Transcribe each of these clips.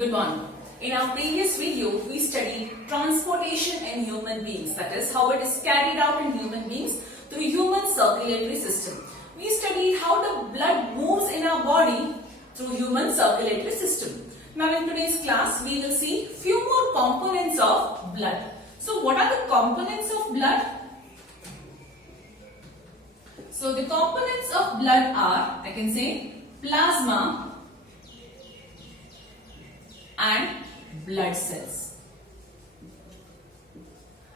Good morning. In our previous video, we studied transportation in human beings, that is how it is carried out in human beings through human circulatory system. We studied how the blood moves in our body through human circulatory system. Now in today's class, we will see few more components of blood. So what are the components of blood? So the components of blood are, I can say, plasma and blood cells.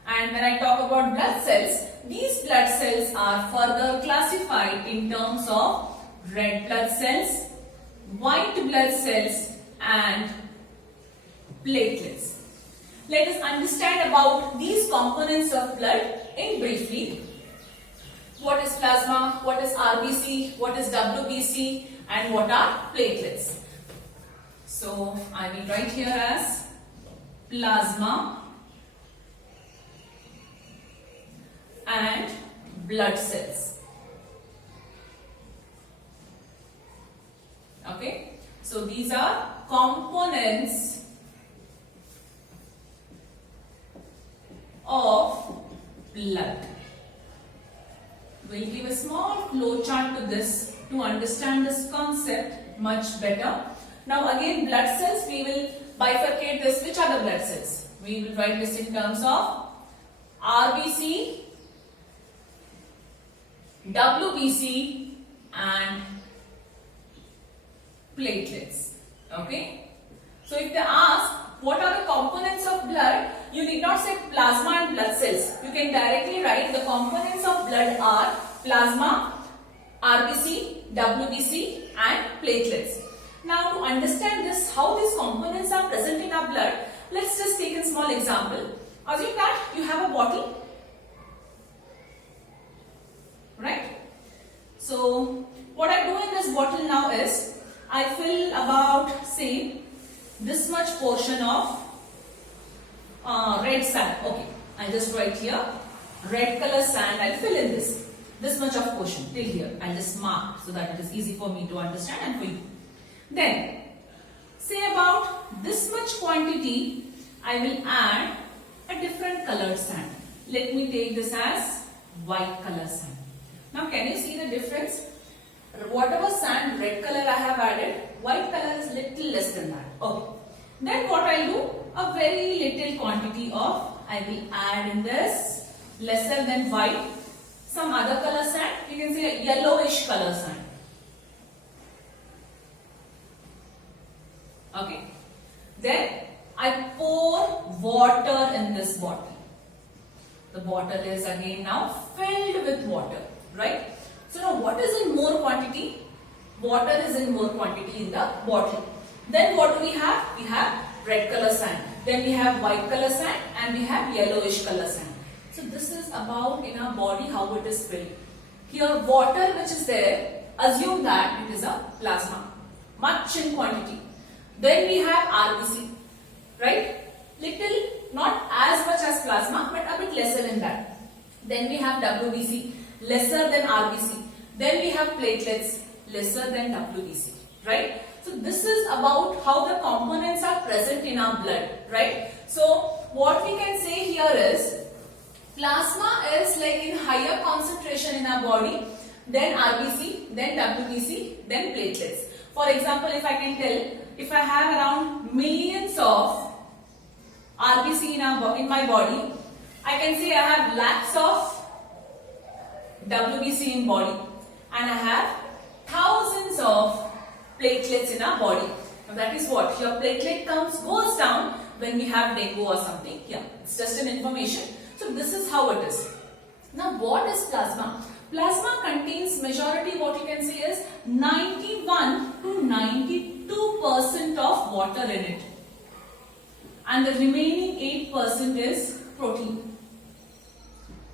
And when I talk about blood cells, these blood cells are further classified in terms of red blood cells, white blood cells and platelets. Let us understand about these components of blood in briefly. What is plasma, what is RBC, what is WBC and what are platelets. So I will write here as plasma and blood cells. Okay, so these are components of blood. We'll give a small flow chart to this to understand this concept much better. Now again, blood cells, we will bifurcate this. Which are the blood cells? We will write this in terms of RBC, WBC and platelets. Okay. So if they ask what are the components of blood, you need not say plasma and blood cells. You can directly write the components of blood are plasma, RBC, WBC and platelets. Now to understand this, how these components are present in our blood, let's just take a small example. Assume that you have a bottle, right? So what I do in this bottle now is, I fill about, say, this much portion of red sand. Okay, I'll just write here, red color sand, I'll fill in this much of portion till here. I'll just mark so that it is easy for me to understand and for you. Then, say about this much quantity, I will add a different colored sand. Let me take this as white color sand. Now, can you see the difference? Whatever sand, red color I have added, white color is little less than that. Okay. Then what I will do? A very little quantity of, I will add in this, lesser than white, some other color sand, you can say a yellowish color sand. Okay. Then I pour water in this bottle. The bottle is again now filled with water, right? So now what is in more quantity? Water is in more quantity in the bottle. Then what do we have? We have red color sand. Then we have white color sand and we have yellowish color sand. So this is about in our body how it is filled. Here water which is there, assume that it is a plasma, much in quantity. Then we have RBC, right? Little, not as much as plasma, but a bit lesser than that. Then we have WBC, lesser than RBC. Then we have platelets, lesser than WBC, right? So this is about how the components are present in our blood, right? So what we can say here is, plasma is like in higher concentration in our body, then RBC, then WBC, then platelets. For example, if I can tell, if I have around millions of RBC in my body, I can say I have lakhs of WBC in body and I have thousands of platelets in our body. Now that is what? Your platelet counts goes down when we have dengue or something. Yeah, it's just an information. So this is how it is. Now what is plasma? Plasma contains majority, what you can say is 91 to 92% of water in it. And the remaining 8% is protein.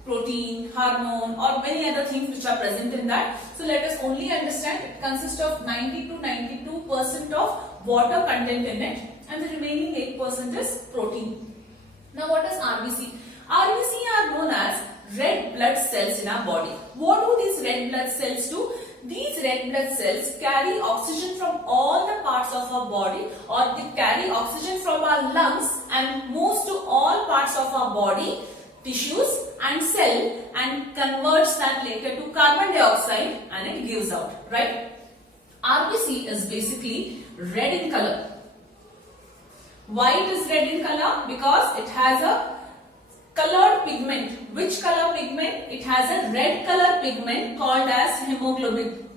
Protein, hormone or many other things which are present in that. So let us only understand it consists of 90 to 92% of water content in it and the remaining 8% is protein. Now what is RBC? RBC are known as red blood cells in our body. What do these red blood cells do? these red blood cells carry oxygen from all the parts of our body, or they carry oxygen from our lungs and moves to all parts of our body, tissues and cell, and converts that later to carbon dioxide and it gives out, right? RBC is basically red in color. Why it is red in color? Because it has a colored pigment. Which color pigment? It has a red color pigment called as hemoglobin.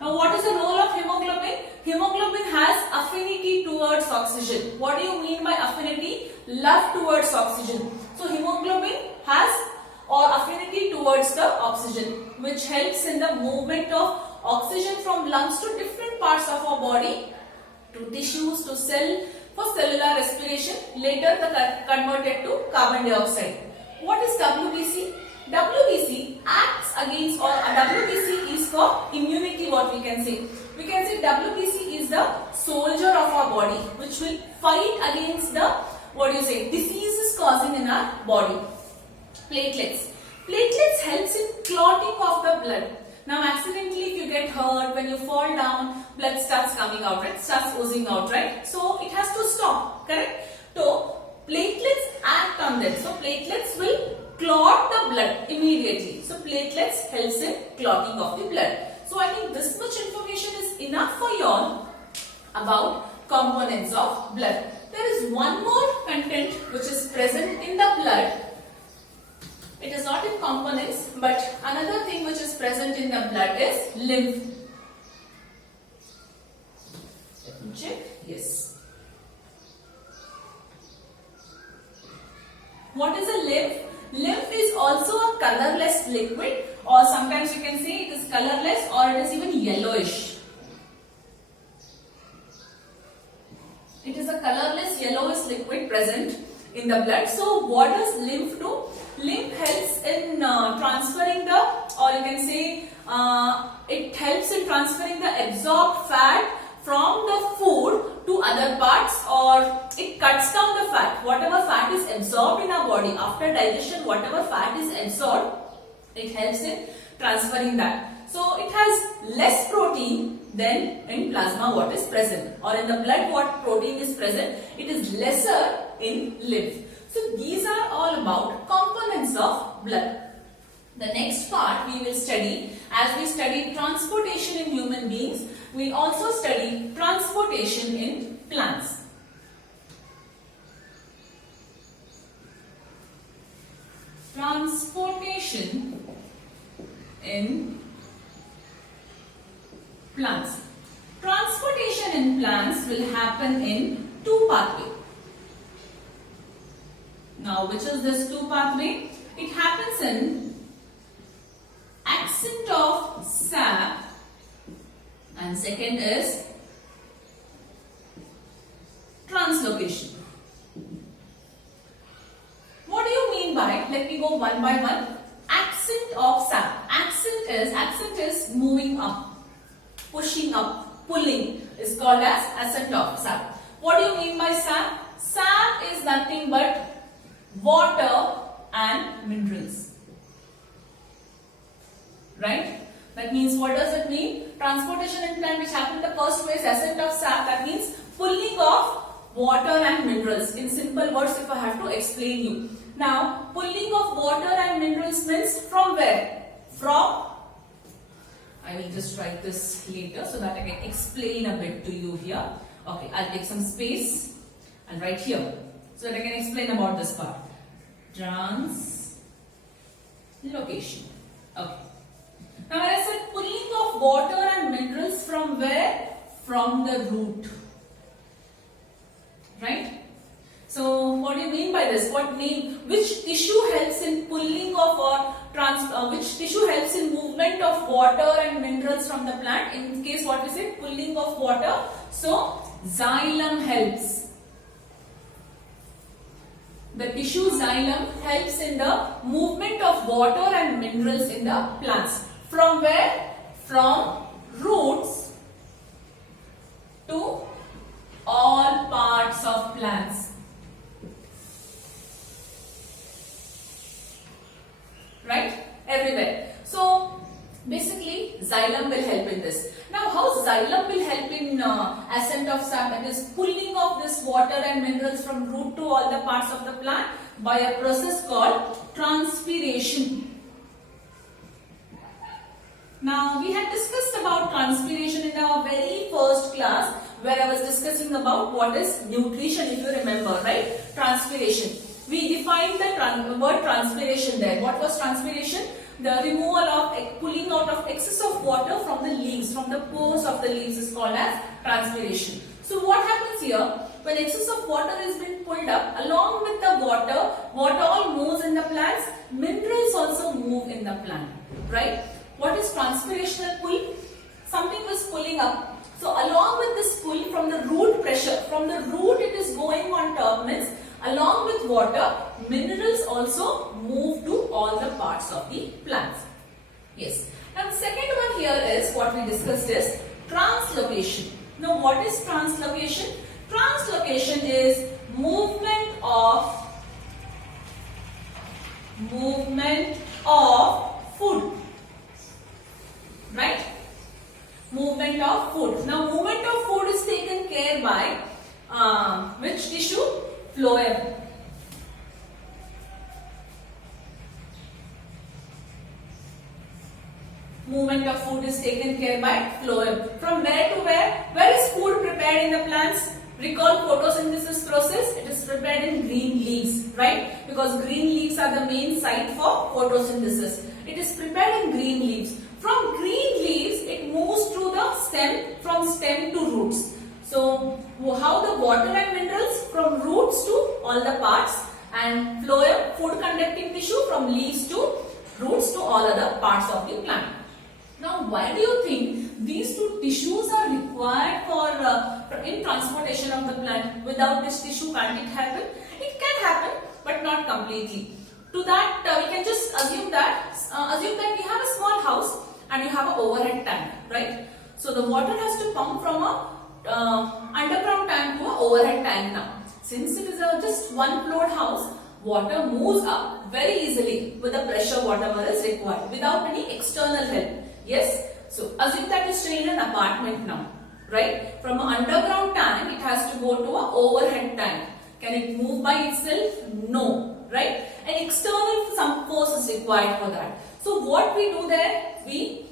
Now what is the role of hemoglobin? Hemoglobin has affinity towards oxygen. What do you mean by affinity? Love towards oxygen. So hemoglobin has affinity towards the oxygen, which helps in the movement of oxygen from lungs to different parts of our body, to tissues, to cell, for cellular respiration, later converted to carbon dioxide. What is WBC? WBC acts against, or WBC is for immunity, what we can say. We can say WBC is the soldier of our body, which will fight against the, diseases causing in our body. Platelets. Platelets helps in clotting of the blood. Now accidentally if you get hurt, when you fall down, blood starts coming out, right? Starts oozing out, right? So it has to stop, correct? So platelets act on them. So platelets will clot the blood immediately. So platelets helps in clotting of the blood. So I think this much information is enough for you all about components of blood. There is one more content which is present in the blood. It is not in components, but another thing which is present in the blood is lymph. Let me check. Yes. What is a lymph? Lymph is also a colorless liquid, or sometimes you can say it is colorless or it is even yellowish. It is a colorless yellowish liquid present in the blood. So what does lymph do? Lymph helps in transferring the, or you can say it helps in transferring the absorbed fat from the food to other parts, or it cuts down the fat. Whatever fat is absorbed in our body after digestion, whatever fat is absorbed, it helps in transferring that. So it has less protein than in plasma what is present, or in the blood what protein is present, it is lesser in lymph. So these are all about components of blood. The next part we will study, as we study transportation in human beings, we will also study transportation in plants. Transportation in plants. Transportation in plants will happen in two pathways. Now, which is this two pathway? It happens in ascent of sap, and second is translocation. What do you mean by? Let me go one by one. Ascent of sap. Ascent is moving up, pushing up, pulling is called as ascent of sap. What do you mean by sap? Sap is nothing but water and minerals, right? That means, what does it mean? Transportation in plant which happen the first way is ascent of sap. That means pulling of water and minerals. In simple words, if I have to explain you. Now, pulling of water and minerals means from where? From, I will just write this later so that I can explain a bit to you here. Okay, I'll take some space and write here, so that I can explain about this part. Translocation. Okay. Now when I said pulling of water and minerals from where? From the root. Right? So what do you mean by this? Which tissue helps in pulling of, or which tissue helps in movement of water and minerals from the plant? In case what we say, pulling of water. So xylem helps. The tissue xylem helps in the movement of water and minerals in the plants. From where? From roots to all parts of plants. Right? everywhere. So basically xylem will help in this. Now how xylem will help in ascent of sap, that is pulling of this water and minerals from root to all the parts of the plant by a process called transpiration. Now we had discussed about transpiration in our very first class where I was discussing about what is nutrition, if you remember, right? Transpiration. We defined the word transpiration there. What was transpiration? The removal of, pulling out of excess of water from the leaves, from the pores of the leaves is called as transpiration. So what happens here? When excess of water is being pulled up, along with the water all moves in the plants, minerals also move in the plant, right? What is transpirational pull? Something was pulling up. So along with this pull from the root pressure, from the root it is going on top, means along with water, minerals also move to all the parts of the plants. Yes. Now the second one here is what we discussed is translocation. Now what is translocation? Translocation is movement of food. Right? Movement of food. Now movement of food is taken care by which tissue? Phloem. Movement of food is taken care by phloem. From where to where? Where is food prepared in the plants? Recall photosynthesis process. It is prepared in green leaves, right? Because green leaves are the main site for photosynthesis. It is prepared in green leaves. From green leaves, it moves through the stem, from stem to roots. So, how the water and minerals from roots to all the parts, and phloem, food conducting tissue, from leaves to roots to all other parts of the plant. Now, why do you think these two tissues are required for in transportation of the plant? Without this tissue, can't it happen? It can happen, but not completely. To that, we can just assume that we have a small house and you have an overhead tank, right? So the water has to pump from a underground tank to an overhead tank now. Since it is just one floored house, water moves up very easily with the pressure whatever is required without any external help. Yes? So assume that you stay in an apartment now, right? From an underground tank, it has to go to an overhead tank. Can it move by itself? No, right? An external some force is required for that. So what we do there? We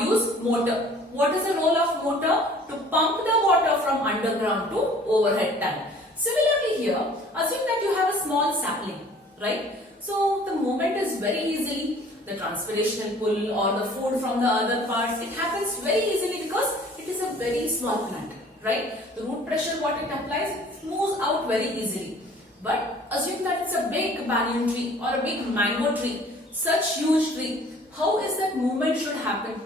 use motor. What is the role of motor? To pump the water from underground to overhead tank. Similarly here, assume that you have a small sapling, right? So the movement is very easily, the transpirational pull or the food from the other parts, it happens very easily because it is a very small plant, right? The root pressure what it applies moves out very easily. But assume that it's a big banyan tree or a big mango tree, such huge tree. How is that movement should happen?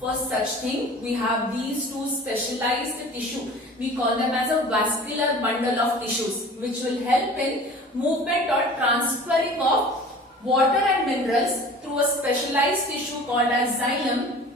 For such thing, we have these two specialized tissue. We call them as a vascular bundle of tissues, which will help in movement or transferring of water and minerals through a specialized tissue called as xylem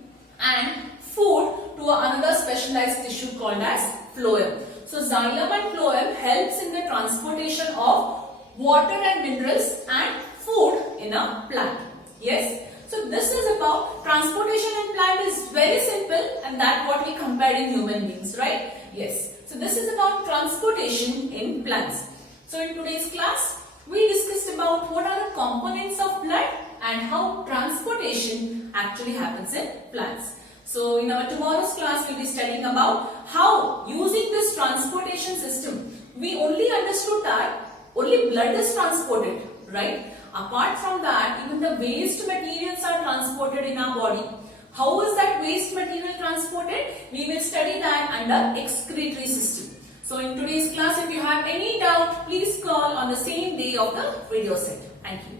and food to another specialized tissue called as phloem. So xylem and phloem helps in the transportation of water and minerals and food in a plant. Yes. So this is about transportation in plant is very simple, and that what we compared in human beings, right? Yes. So this is about transportation in plants. So in today's class, we discussed about what are the components of plant and how transportation actually happens in plants. So in our tomorrow's class, we will be studying about how using this transportation system, we only understood that only blood is transported, right? Apart from that, even the waste materials are transported in our body. How is that waste material transported? We will study that under excretory system. So in today's class, if you have any doubt, please call on the same day of the video set. Thank you.